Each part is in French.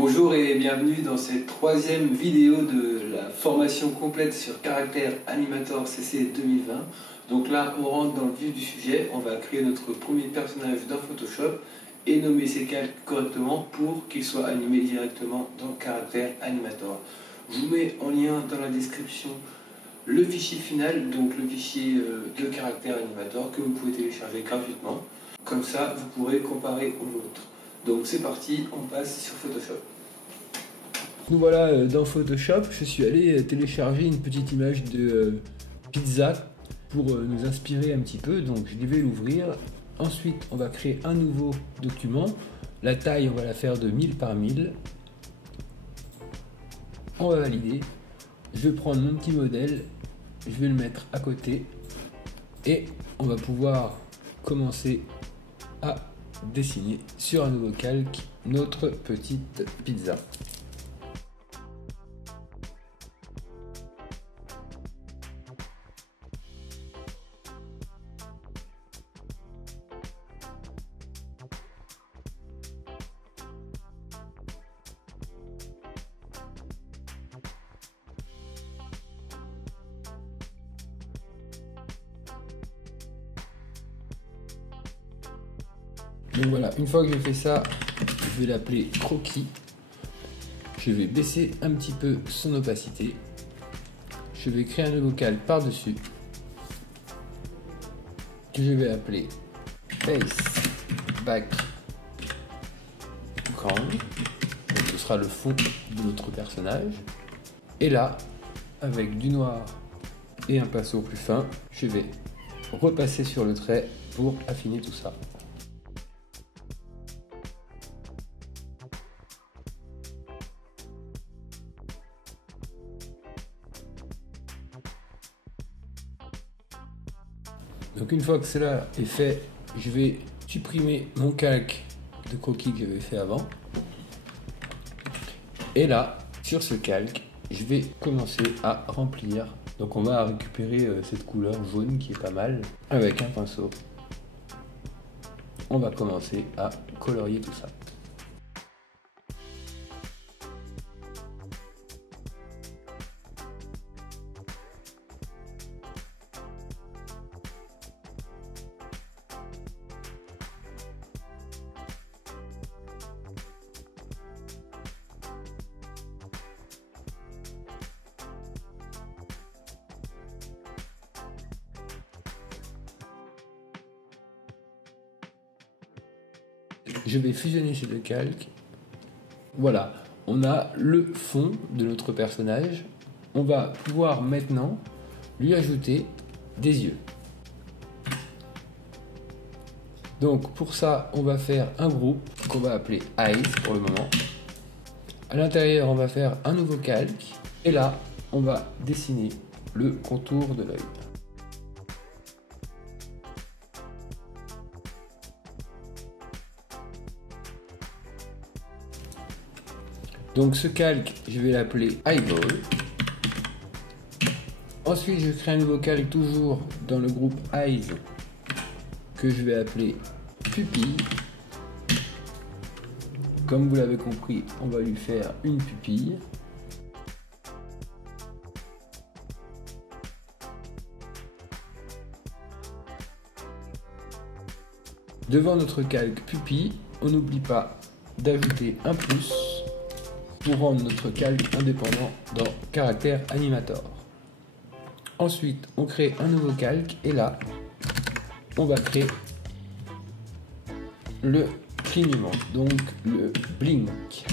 Bonjour et bienvenue dans cette troisième vidéo de la formation complète sur Character Animator CC 2020. Donc là, on rentre dans le vif du sujet, on va créer notre premier personnage dans Photoshop et nommer ses calques correctement pour qu'il soit animé directement dans Character Animator. Je vous mets en lien dans la description le fichier final, donc le fichier de Character Animator que vous pouvez télécharger gratuitement. Comme ça, vous pourrez comparer au vôtre. Donc c'est parti, on passe sur Photoshop. Nous voilà dans Photoshop, je suis allé télécharger une petite image de pizza pour nous inspirer un petit peu, donc je vais l'ouvrir. Ensuite, on va créer un nouveau document. La taille, on va la faire de 1000 par 1000. On va valider. Je vais prendre mon petit modèle, je vais le mettre à côté et on va pouvoir commencer à dessiner sur un nouveau calque notre petite pizza. Donc voilà, une fois que j'ai fait ça, je vais l'appeler croquis. Je vais baisser un petit peu son opacité. Je vais créer un nouveau calque par-dessus. Je vais appeler face background. Donc ce sera le fond de notre personnage. Et là, avec du noir et un pinceau plus fin, je vais repasser sur le trait pour affiner tout ça. Donc une fois que cela est fait, je vais supprimer mon calque de croquis que j'avais fait avant. Et là, sur ce calque, je vais commencer à remplir. Donc on va récupérer cette couleur jaune qui est pas mal. Avec un pinceau, on va commencer à colorier tout ça. Je vais fusionner ces deux calques. Voilà, on a le fond de notre personnage. On va pouvoir maintenant lui ajouter des yeux. Donc pour ça, on va faire un groupe qu'on va appeler Eyes pour le moment. À l'intérieur, on va faire un nouveau calque. Et là, on va dessiner le contour de l'œil. Donc ce calque, je vais l'appeler Eyeball. Ensuite, je crée un nouveau calque toujours dans le groupe Eyes que je vais appeler Pupille. Comme vous l'avez compris, on va lui faire une pupille. Devant notre calque pupille, on n'oublie pas d'ajouter un plus pour rendre notre calque indépendant dans Character Animator. Ensuite, on crée un nouveau calque et là, on va créer le clignement, donc le blink.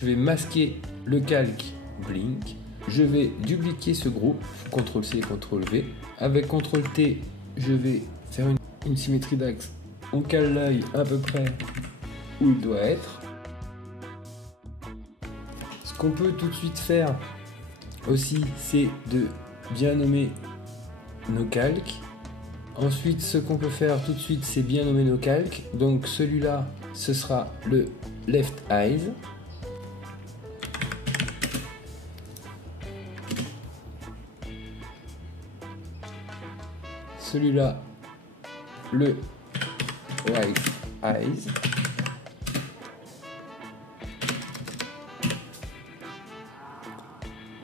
Je vais masquer le calque blink. Je vais dupliquer ce groupe, CTRL-C, CTRL-V. Avec CTRL-T, je vais faire une symétrie d'axe. On cale l'œil à peu près où il doit être. Ce qu'on peut tout de suite faire aussi, c'est de bien nommer nos calques. Ensuite, ce qu'on peut faire tout de suite, c'est bien nommer nos calques. Donc celui-là, ce sera le left eyes. Celui-là, le White Eyes.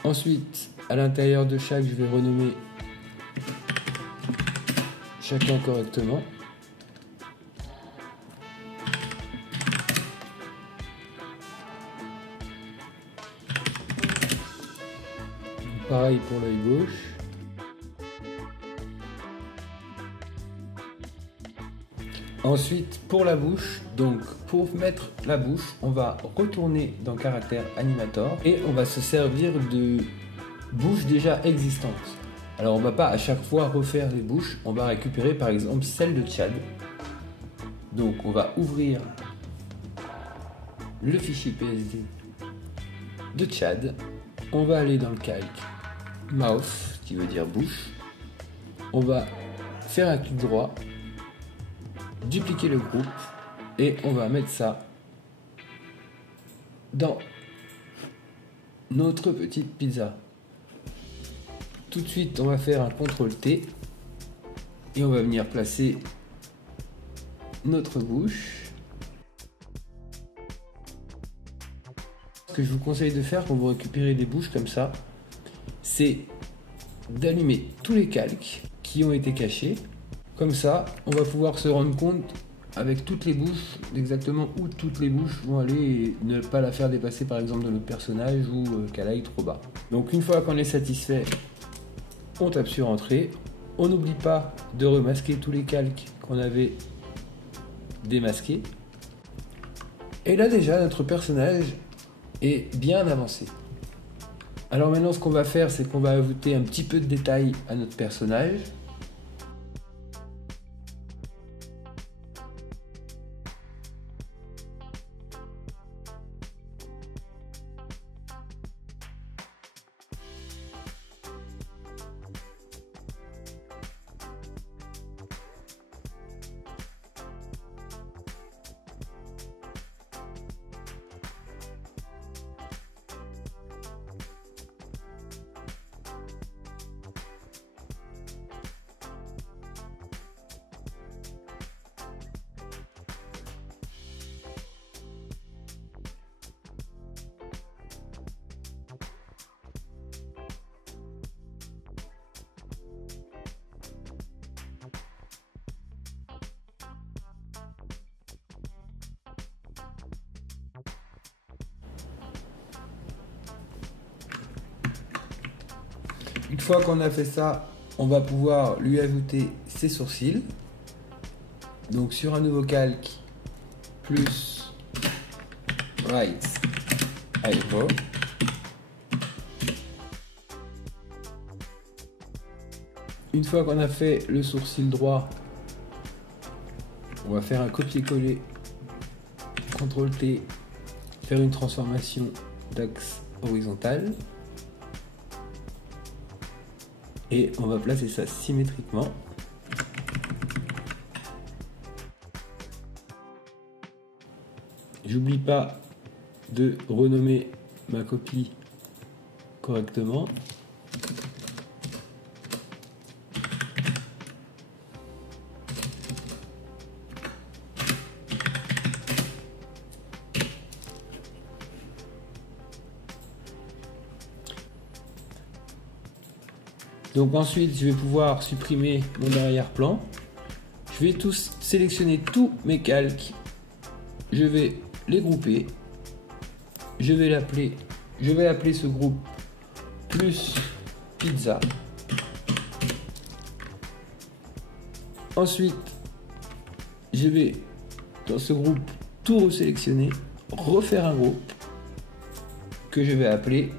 Ensuite, à l'intérieur de chaque, je vais renommer chacun correctement. Pareil pour l'œil gauche. Ensuite, pour la bouche, donc pour mettre la bouche, on va retourner dans Character Animator et on va se servir de bouches déjà existantes. Alors on va pas à chaque fois refaire les bouches, on va récupérer par exemple celle de Chad. Donc on va ouvrir le fichier PSD de Chad, on va aller dans le calque Mouth, qui veut dire bouche, on va faire un clic droit, dupliquer le groupe et on va mettre ça dans notre petite pizza. Tout de suite on va faire un CTRL T et on va venir placer notre bouche. Ce que je vous conseille de faire quand vous récupérez des bouches comme ça, c'est d'allumer tous les calques qui ont été cachés. Comme ça, on va pouvoir se rendre compte avec toutes les bouches d'exactement où toutes les bouches vont aller et ne pas la faire dépasser par exemple de notre personnage ou qu'elle aille trop bas. Donc une fois qu'on est satisfait, on tape sur Entrée. On n'oublie pas de remasquer tous les calques qu'on avait démasqués. Et là déjà, notre personnage est bien avancé. Alors maintenant, ce qu'on va faire, c'est qu'on va ajouter un petit peu de détail à notre personnage. Une fois qu'on a fait ça, on va pouvoir lui ajouter ses sourcils. Donc sur un nouveau calque, plus right eyebrow. Une fois qu'on a fait le sourcil droit, on va faire un copier-coller, CTRL T, faire une transformation d'axe horizontal. Et on va placer ça symétriquement. J'oublie pas de renommer ma copie correctement. Donc ensuite, je vais pouvoir supprimer mon arrière-plan. Je vais sélectionner tous mes calques. Je vais les grouper. Je vais appeler ce groupe plus pizza. Ensuite, je vais dans ce groupe tout resélectionner, refaire un groupe que je vais appeler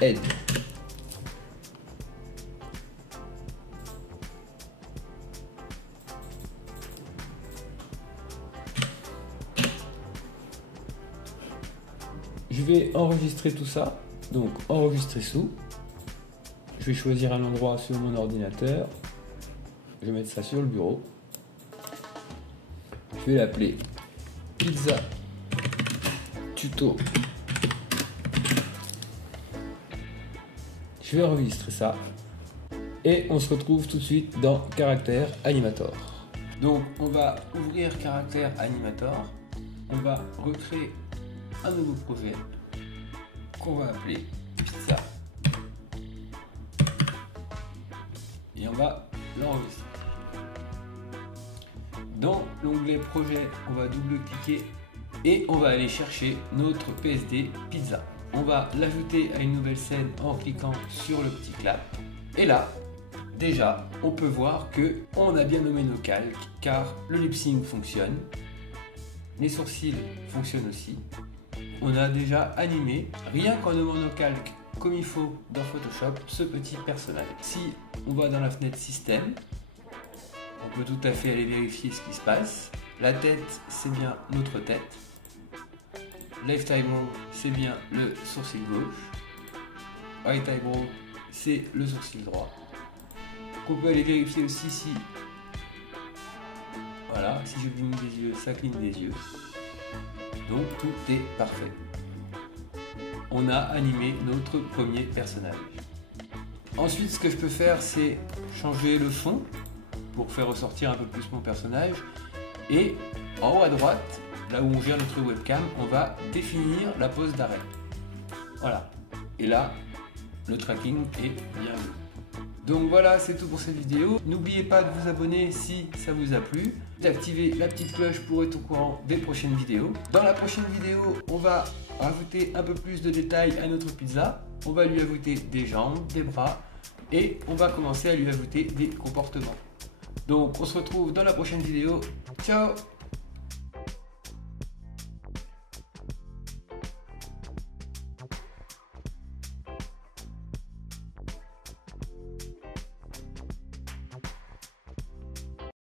head. Je vais enregistrer tout ça, donc enregistrer sous. Je vais choisir un endroit sur mon ordinateur. Je vais mettre ça sur le bureau. Je vais l'appeler Pizza Tuto. Je vais enregistrer ça. Et on se retrouve tout de suite dans Character Animator. Donc on va ouvrir caractère animator, on va recréer un nouveau projet qu'on va appeler pizza et on va l'enregistrer. Dans l'onglet projet, on va double-cliquer et on va aller chercher notre PSD pizza. On va l'ajouter à une nouvelle scène en cliquant sur le petit clap. Et là, déjà, on peut voir que on a bien nommé nos calques car le lip sync fonctionne. Les sourcils fonctionnent aussi. On a déjà animé, rien qu'en nommant nos calques comme il faut dans Photoshop, ce petit personnage. Si on va dans la fenêtre système, on peut tout à fait aller vérifier ce qui se passe. La tête, c'est bien notre tête. Left eyebrow, c'est bien le sourcil gauche. Right eyebrow, c'est le sourcil droit. On peut aller vérifier aussi si, voilà, si je cligne des yeux, ça cligne des yeux. Donc tout est parfait. On a animé notre premier personnage. Ensuite, ce que je peux faire, c'est changer le fond pour faire ressortir un peu plus mon personnage. Et en haut à droite, là où on gère notre webcam, on va définir la pose d'arrêt. Voilà. Et là, le tracking est bien vu. Donc voilà, c'est tout pour cette vidéo. N'oubliez pas de vous abonner si ça vous a plu, d'activer la petite cloche pour être au courant des prochaines vidéos. Dans la prochaine vidéo, on va rajouter un peu plus de détails à notre pizza. On va lui ajouter des jambes, des bras et on va commencer à lui ajouter des comportements. Donc on se retrouve dans la prochaine vidéo. Ciao!